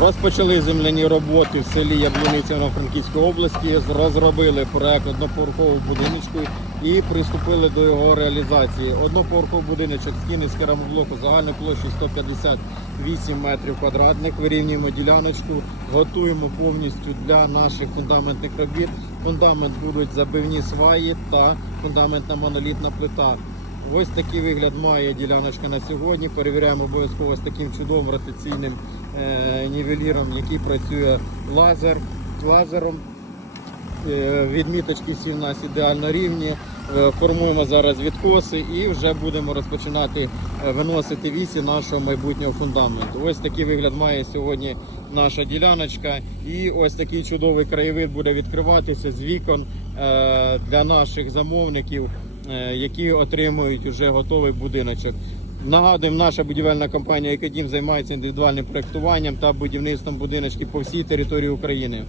Розпочали земляні роботи в селі Яблуниця Франківської області, розробили проект одноповерхового будиночку і приступили до його реалізації. Одноповерховий будиночок стіни з керамоблоку загальною площею 158 метрів квадратних. Вирівнюємо діляночку, готуємо повністю для наших фундаментних робіт. Фундамент будуть забивні сваї та фундаментна монолітна плита. Ось такий вигляд має діляночка на сьогодні. Перевіряємо обов'язково з таким чудовим ротаційним е, нівеліром, який працює лазер, лазером. Е, Відміточки всі в нас ідеально рівні. Е, Формуємо зараз відкоси і вже будемо розпочинати е, виносити вісі нашого майбутнього фундаменту. Ось такий вигляд має сьогодні наша діляночка. І ось такий чудовий краєвид буде відкриватися з вікон е, для наших замовників, які отримують вже готовий будиночок. Нагадуємо, наша будівельна компанія Екадім займається індивідуальним проєктуванням та будівництвом будиночків по всій території України.